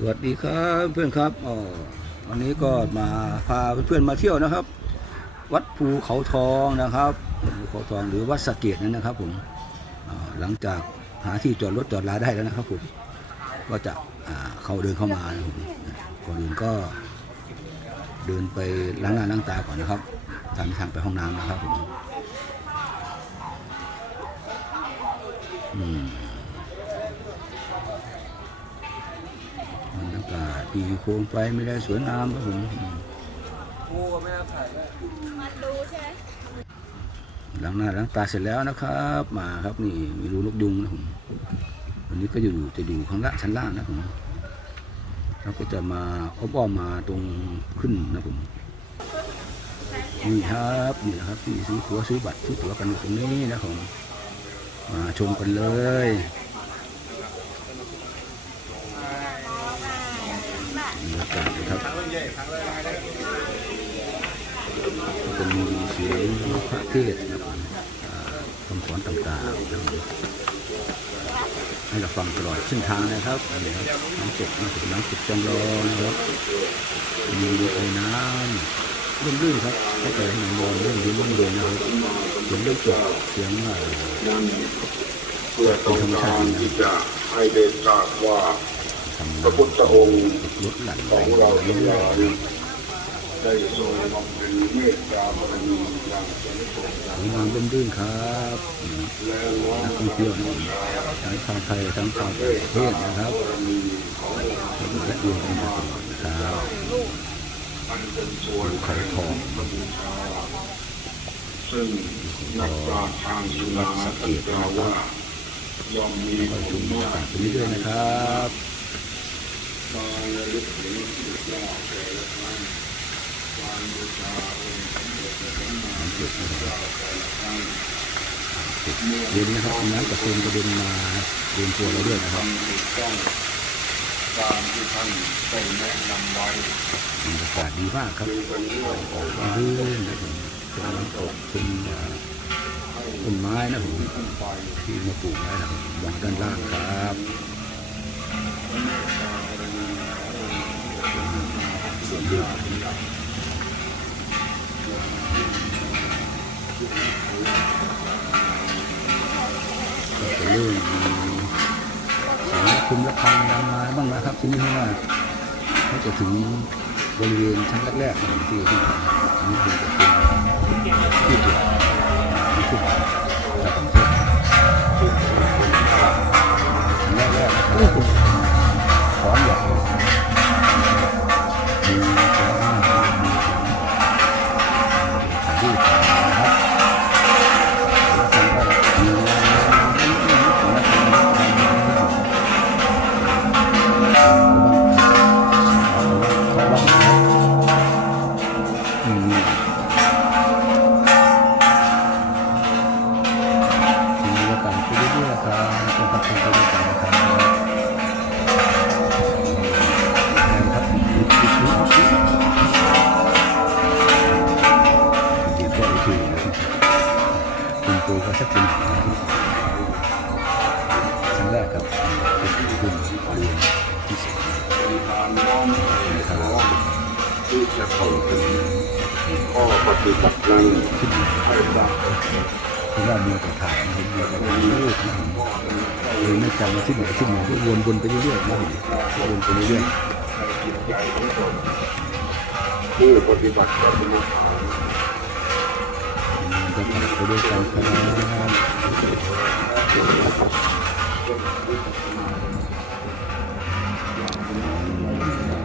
สวัสดีครับเพื่อนครับอ๋อวันนี้ก็มาพาเพื่อนๆมาเที่ยวนะครับ วัดภูเขาทองนะครับภูเขาทองหรือวัดสะเกดนั่นนะครับผมหลังจากหาที่จอดรถจอดลาได้แล้วนะครับผมก็จะเขาเดินเข้ามานะผมก่อนอื่นก็เดินไปล้างหน้าล้างตาก่อนนะครับตามทางไปห้องน้ำนะครับผมอืม รยากาศดีโคมไฟไม่ได้สวยงามครับผมงูก็ไม่ได้ถ่ายด้วยมันดูใช่ไหมล้างหน้าล้างตาเสร็จแล้วนะครับ มาครับนี่มีรูลูกยุงนะผมวันนี้ก็อยู่จะอยู่ข้างล่างชั้นล่างนะผมเราก็จะมาอ้อมๆมาตรงขึ้นนะผมนี่ครับนี่นะครับที่ซื้อตัวซื้อบัตรซื้อตัวกันอยู่ตรงนี้นะผมมาชมกันเลยบรรยาศนะครับก็จะมีเสียงพระเทศนะครับคำสอนต่างๆนะครับให้เราฟังตลอดเส้นทางนะครับน้ำตกน้ำตกน้ำตกจำลองนะครับมีไอ้น้ำร่มรื่นครับถ้าเกิดให้หนังมองเรื่องดินเรื่องเดินนะครับเสียงเรื่องตกเสียงอ่านั้นเพื่อต้องการที่จะให้ได้ทราบว่า พระพุทธองค์รถหลั่นขไปองเราเรื่ทั้งหอลายได้ทรงบำเพ็ญเมตตาบารมีอย่างสูงสุดๆสวยงามร่มรื่นครับอืมและน้อมนักท่องเที่ยวทั้งชาวไทยทั้งชาวต่างประเทศนะครับรมีขององค์และรวมกันมาตลอดนะครับอันเป็นส่ทองซึ่งนักปราชญ์ทางสุนาท่านกล่าวว่า ยอมมีก็คุชณมบรรยากาไปเรื่อยๆนะครับ การะลึกถึงสุดยอดแต่ละครั้งการบูชาองค์สมเด็จพระสัมมาสัมพุทธเจ้าแต่ละครั้งเย็นนะครับน้ำกระเซ็นกระเด็นมาโดนตัวเราด้วยนะครับถูกต้องตามที่ท่านได้แนะนำไว้บรรยากาศดีมากครับคือเป็นเรื่องของรื่นนะครับเป็นน้ำตกเป็นต้นไม้นะผมที่มาปลูกไว้นะวางด้านล่างครับ ส่วนเรื่องก็จะเริ่มมีสียงคุมระฆังดังมาบ้างนะครับทีนี้เพราะว่าเขาจะถึงบริเวณชั้นแรกๆของที่ที่นนี้คงจะเป็นที่จุด ข้อปฏิบัตินั้นให้ได้เพราะว่ามีแต่ถ่ายนะครับมีแต่ถ่ายรูปนะครับเลยไม่จำว่าที่ไหนที่ไหนก็วนวนไปเรื่อยๆนะวนไปเรื่อยจิตใจของตนผู้ปฏิบัติก็เป็นนักข่าวๆจะถ่ายไปด้วยกันครับ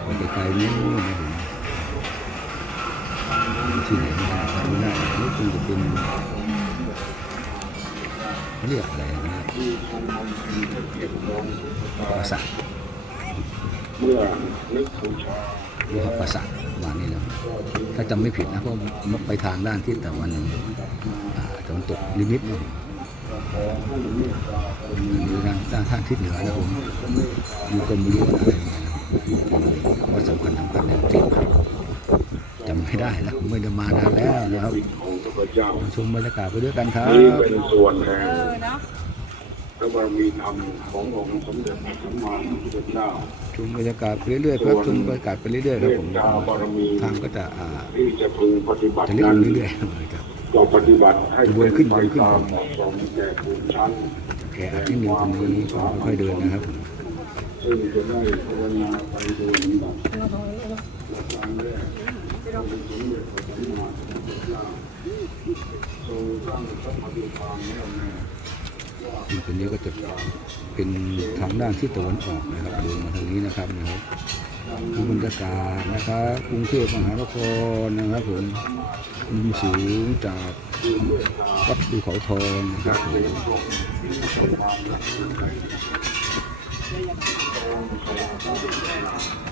ไปไกลๆนู้น ที่ไหนไม่ได้ครับไม่ได้นี่คงจะเป็นเรียกอะไรนะปราสาทเมื่อนึกบูชาเรียกว่าปราสาทประมาณนี้นะถ้าจำไม่ผิดนะเพราะมันไปทางด้านที่ตะวันอ่าตะวันตกนิดนะผมขอให้เมตตาเป็นอันนี้ด้านด้านข้างทิศเหนือนะผมมีกรมรู้อะไรนะวัดสำคัญสำคัญในประเทศครับ ไม่ได้แล้วไม่ได้มานานแล้วนะครับของพระเจ้ามาชมบรรยากาศไปด้วยกันครับนี่เป็นส่วนแห่งเออเนาะพระบารมีธรรมขององค์สมเด็จพระสัมมาสัมพุทธเจ้าชมบรรยากาศไปเรื่อยๆครับชมบรรยากาศไปเรื่อยๆครับผมเมตตาบารมีทางก็จะอ่าที่จะพึงปฏิบัติจะเรื่อนั้นยๆเรื่อยๆครับก็ปฏิบัติให้จะวเป็นนขึ้นไปวนขึ้นตามเหมาะสมแก่ภูมิชั้นแออัดนิดนึงตรงนี้ก็ค่อยๆเดินนะครับผมซึ่งจะได้ภาวนาไปโดยลำดับ องสมเด็จพระสัมมาสัมพุทธเจ้าทรงตั้งสัมมาทิฏฐานแน่วแน่นี่ตรงนี้ก็จะเป็นทางด้านที่ตะวันออกนะครับเดินมาทางนี้นะครับนะครับดูบรรยากาศนะครับกรุงเทพมหานครนะครับผมมุมสูงจากวัดภูเขาทองนะครับผม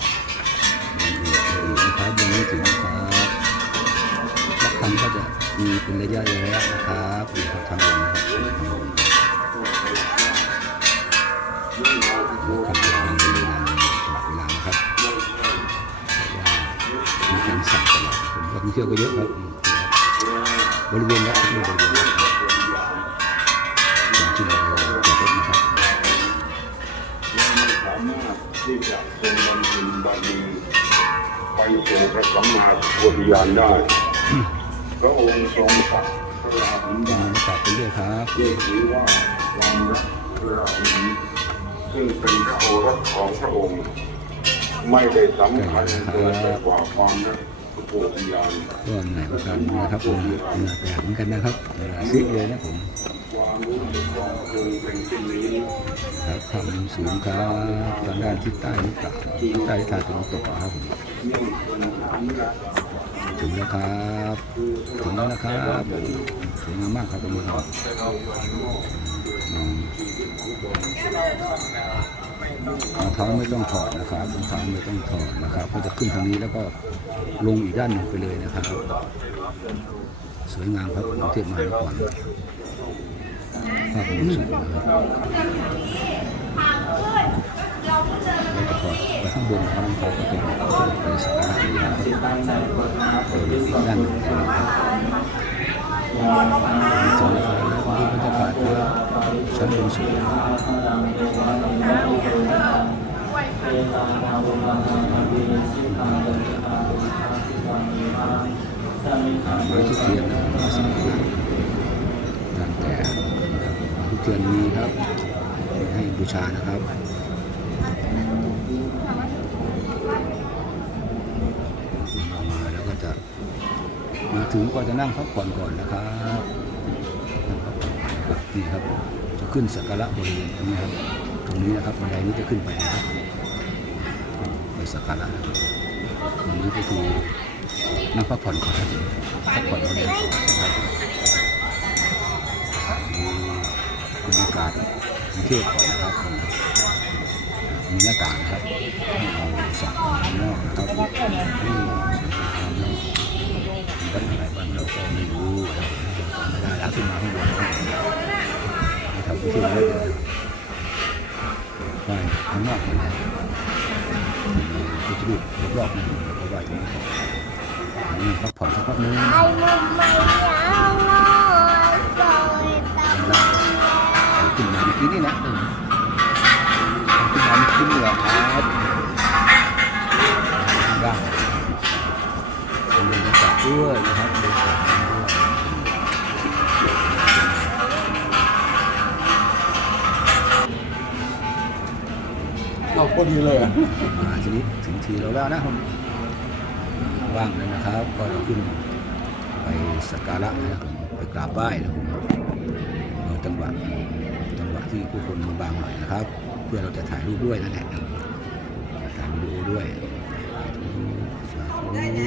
เป็นระยะระยะนะครับอยู่ทางลงนะครับขับรถในเวลาตลอดเวลานะครับเพราะว่ามีการสั่งตลอดผมนักท่องเที่ยวก็เยอะครับบริเวณวัดก็เป็นบริเวณวัดที่เราจอดรถนะครับไม่สามารถที่จะทรงบำเพ็ญบารมีไปสู่พระสัมมาสัมพุทธญาณได้ พระองค์ทรงตัดพระราหุลได้รยากาศไปเรื่อยครับด้วยถือว่าความรักพระราหุลซึ่งเป็นพระโอรสของพระองค์ ไม่ได้สำคัญเกินไปกว่าความรัก ก็เหนื่อยเหมือนกันนะครับผมเหนื่อยแตกเหมือนกันนะครับเหนื่อยซิเลยนะผมความรู้สึกของพระองค์เป็นเช่นนี้ครับความสูงครับทางด้านทิศใต้หรือเปล่าทิศใต้ทางตะวันตกครับถึงแล้วครับถึงแล้วนะครับสวยงามมากครับตรงนี้ครับ รองเท้าไม่ต้องถอดนะครับรองเท้าไม่ต้องถอดนะครับ ก็จะขึ้นทางนี้แล้วก็ลงอีกด้านหนึ่งไปเลยนะครับ สวยงามครับกรุงเทพมหานครภาพมุมสูงนะครับเราจะถอดไปข้างบนครับรองเท้าก็เป็นไปสักการะเลยนะครับโดยอีกด้านหนึ่งเลยนะครับสวยนะครับดูบรรยากาศครับ ชั้นบนสูงไม้ทุกเทียนนะครับสวยงามตั้งแต่ทุกเทียนมีครับ ให้บูชานะครับมาแล้วก็จะมาถึงก็จะนั่งพักผ่อนก่อนนะครับนี่ครับ จะขึ้นสักการะบริเวณตรงนี้ครับ ตรงนี้นะครับบันไดนี้จะขึ้นไปนะครับไป สักการะนะครับตรงนี้ก็คือนั่งพักผ่อนก่อนครับพักผ่อนแล้วเดินต่อนะครับดูบรรยากาศกรุงเทพก่อนนะครับ มีหน้าต่างครับให้เราส่องออกข้างนอกนะครับอืมสวยงามเนอะมีวัดอะไรบ้างเราก็ไม่รู้นะครับจำไม่ได้แล้วขึ้นมาข้างบนแล้วไม่ทำที่เล่นเลยไปข้างนอกเลยนะมี พุทธรูปรอบๆนะแล้วก็ไหว้ตรงนี้ก่อนอันนี้พักผ่อนสักพักนึง ขึ้นมาเมื่อกี้นี่นะขึ้นมาเมื่อกี้นี่แหละครับข้างล่างเป็นบรรยากาศด้วยนะครับ เอาพอดีเลยอะอ่าทีนี้ถึงทีเราแล้วนะว่างแล้วนะครับ ก็เราขึ้นไปสักการะนะครับไปกราบไหว้นะครับผมจังหวะจังหวะที่ผู้คนบางหน่อยนะครับ เพื่อเราจะถ่ายรูปด้วยนั่นแหละถ่ายวิดีโอด้วยสาธุสาธุ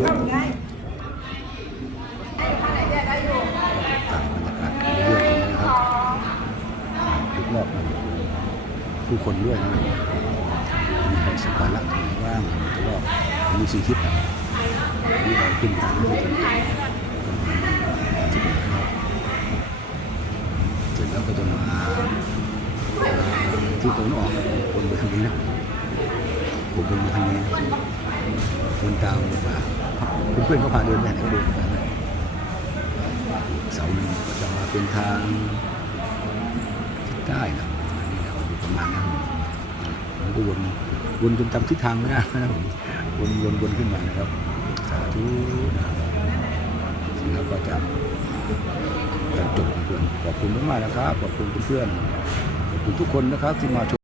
สาธุตามบรรยากาศไปเรื่อยๆนะครับทุกรอบนะครับ ผู้ คนด้วยนะมีใครสักการะตรงไหนบ้างตลอดมีสีทิศนะนี่เราขึ้นทางที่เป็นเสร็จแล้วก็จะมาที่ตะวันออกคนไปทางนี้นะผมเดินทางนี้คนตามมาเพื่อนๆก็พาเดินไปไหนก็เดินไปนะเสาหนึ่งก็จะมาเป็นทางได้นะอันนี้นะ ประมาณนั้นผมก็วนวนจนจำทิศทางไม่ได้นะครับผมวนวนวนขึ้นมานะครับสาธุแล้วก็จะจะจบเพื่อนขอบคุณมากๆนะครับขอบคุณเพื่อนขอบคุณทุกคนนะครับที่มาชม